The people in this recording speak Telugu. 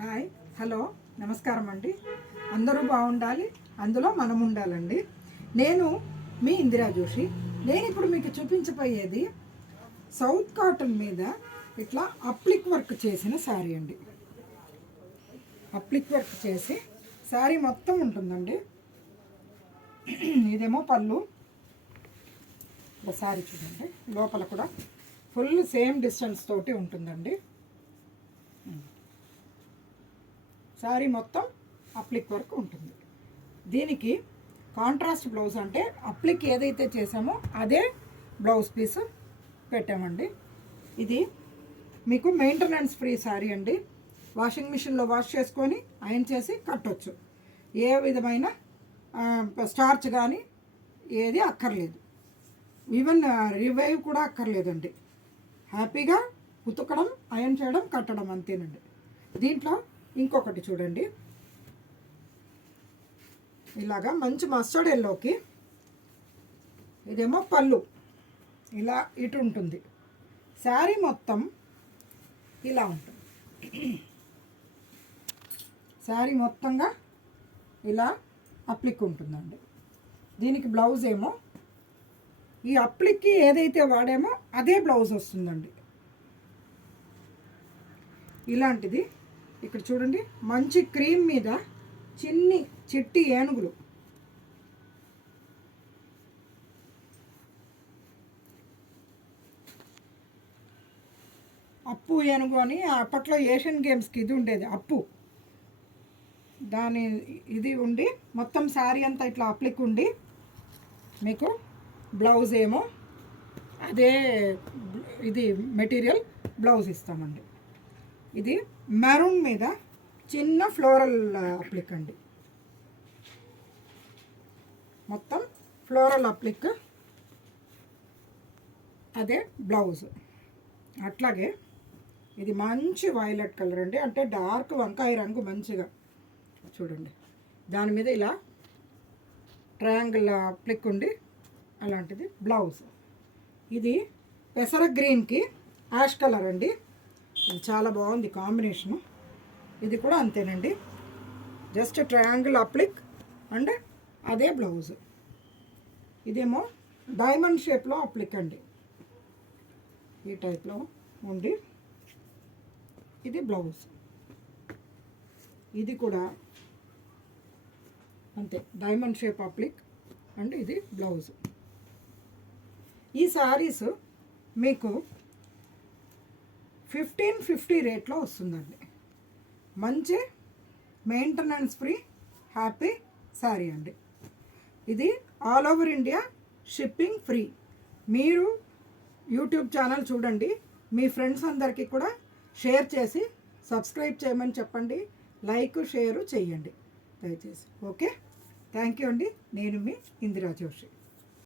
హాయ్ హలో నమస్కారం అండి. అందరూ బాగుండాలి, అందులో మనం ఉండాలండి. నేను మీ ఇందిరా జోషి. నేను ఇప్పుడు మీకు చూపించబోయేది సౌత్ కాటన్ మీద ఇట్లా అప్లిక్ వర్క్ చేసిన శారీ అండి. అప్లిక్ వర్క్ చేసి శారీ మొత్తం ఉంటుందండి. ఇదేమో పళ్ళు. శారీ చూడండి, లోపల కూడా ఫుల్ సేమ్ డిస్టెన్స్ తోటి ఉంటుందండి. శారీ మొత్తం అప్లిక్ వర్క్ ఉంటుంది. దీనికి కాంట్రాస్ట్ బ్లౌజ్ అంటే అప్లిక్ ఏదైతే చేసామో అదే బ్లౌజ్ పీస్ పెట్టామండి. ఇది మీకు మెయింటెనెన్స్ ఫ్రీ శారీ అండి. వాషింగ్ మిషన్లో వాష్ చేసుకొని ఐరన్ చేసి కట్టొచ్చు. ఏ విధమైన స్టార్చ్ కానీ ఏది అక్కర్లేదు. ఈవెన్ రివైవ్ కూడా అక్కర్లేదండి. హ్యాపీగా ఉతకడం, ఐరన్ చేయడం, కట్టడం అంతేనండి. దీంట్లో ఇంకొకటి చూడండి, ఇలాగా మంచి మస్టర్డ్ ఎల్లోకి ఇదేమో పళ్ళు ఇలా ఇటు ఉంటుంది. శారీ మొత్తం ఇలా ఉంటుంది. శారీ మొత్తంగా ఇలా అప్లిక్ ఉంటుందండి. దీనికి బ్లౌజ్ ఏమో ఈ అప్లిక్కి ఏదైతే వాడామో అదే బ్లౌజ్ వస్తుందండి. ఇలాంటిది ఇక్కడ చూడండి, మంచి క్రీమ్ మీద చిట్టి ఏనుగులు. అప్పు ఏనుగు అని అప్పట్లో ఏషియన్ గేమ్స్కి ఇది ఉండేది, అప్పు. దాని ఇది ఉండి మొత్తం శారీ అంతా ఇట్లా అప్లిక్ ఉండి మీకు బ్లౌజ్ ఏమో అదే ఇది మెటీరియల్ బ్లౌజ్ ఇస్తామండి. ఇది మెరూన్ మీద చిన్న ఫ్లోరల్ అప్లిక్ అండి. మొత్తం ఫ్లోరల్ అప్లిక్, అదే బ్లౌజ్. అట్లాగే ఇది మంచి వైలెట్ కలర్ అండి, అంటే డార్క్ వంకాయ రంగు. మంచిగా చూడండి, దాని మీద ఇలా ట్రయాంగిల్ అప్లిక్ ఉండి అలాంటిది బ్లౌజ్. ఇది పెసర గ్రీన్కి యాష్ కలర్ అండి. ఇది చాలా బాగుంది కాంబినేషను. ఇది కూడా అంతేనండి, జస్ట్ ట్రయాంగిల్ అప్లిక్ అండ్ అదే బ్లౌజ్. ఇదేమో డైమండ్ షేప్లో అప్లిక్ అండి, ఈ టైప్లో ఉండి ఇది బ్లౌజ్. ఇది కూడా అంతే, డైమండ్ షేప్ అప్లిక్ అండ్ ఇది బ్లౌజ్. ఈ శారీస్ మీకు 1550 రేట్లో వస్తుందండి. మంచి మెయింటెనెన్స్ ఫ్రీ హ్యాపీ శారీ అండి. ఇది all over India shipping free. మీరు యూట్యూబ్ ఛానల్ చూడండి, మీ ఫ్రెండ్స్ అందరికీ కూడా షేర్ చేసి సబ్స్క్రైబ్ చేయమని చెప్పండి. లైక్ షేరు చేయండి దయచేసి. ఓకే, థ్యాంక్ యూ అండి. నేను మీ ఇందిరా జోషి.